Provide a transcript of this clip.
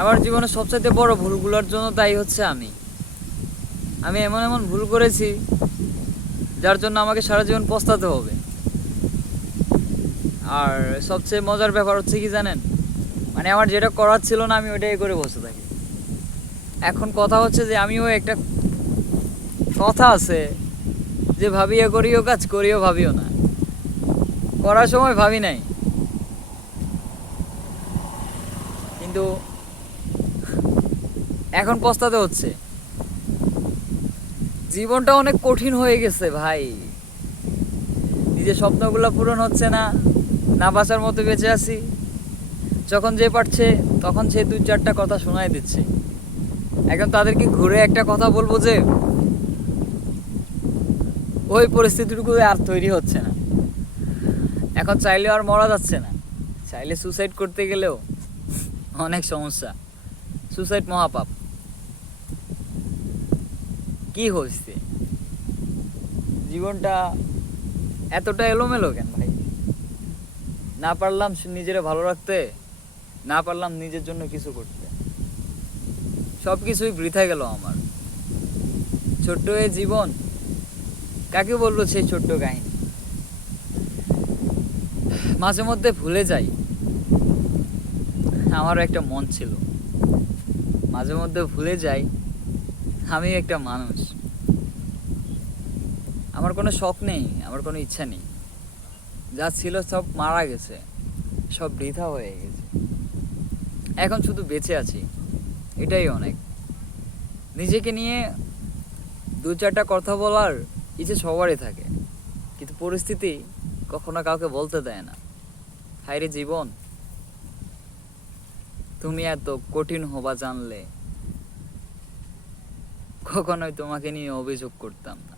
আমার জীবনে সবচাইতে বড় ভুলগুলোর জন্য দায়ী হচ্ছে আমি। আমি এমন এমন ভুল করেছি যার জন্য আমাকে সারা জীবন পস্তাতে হবে। আর সবচেয়ে মজার ব্যাপার হচ্ছে কি জানেন, মানে আমার যেটা করার ছিল না আমি ওইটাই করে বসে থাকি। এখন কথা হচ্ছে যে আমিও একটা কথা আছে যে ভাবিয়া করিও কাজ, করিও ভাবিও না। করার সময় ভাবি নাই, কিন্তু এখন পস্তাতে হচ্ছে। জীবনটা অনেক কঠিন হয়ে গেছে ভাই। নিজের স্বপ্নগুলো পূরণ হচ্ছে না, না বাঁচার মতো বেঁচে আছি। যখন যে পারছে তখন সে দু চারটা কথা শোনাই দিচ্ছে। এখন তাদেরকে ঘুরে একটা কথা বলবো যে ওই পরিস্থিতিটুকু আর তৈরি হচ্ছে না। এখন চাইলেও আর মরা যাচ্ছে না। চাইলে সুসাইড করতে গেলেও অনেক সমস্যা। সুসাইড মহাপাপ। কি হচ্ছে জীবনটা এতটা এলোমেলো কেন ভাই? না পারলাম নিজেরে ভালো রাখতে, না পারলাম নিজের জন্য কিছু করতে। সব কিছুই বৃথা গেল আমার। ছোট্ট এই জীবন, কাকে বলবো সেই ছোট্ট কাহিনী। মাঝে মধ্যে ভুলে যাই আমারও একটা মন ছিল। মাঝে মধ্যে ভুলে যাই আমি একটা মানুষ। আমার কোনো শখ নেই, আমার কোনো ইচ্ছা নেই। যা ছিল সব মারা গেছে, সব বৃথা হয়ে গেছে। এখন শুধু বেঁচে আছি, এটাই অনেক। নিজেকে নিয়ে দু চারটা কথা বলার ইচ্ছে সবারই থাকে, কিন্তু পরিস্থিতি কখনো কাউকে বলতে দেয় না। হায়রে জীবন, তুমি এত কঠিন হবা জানলে কখনোই তোমাকে নিয়ে অভিযোগ করতাম না।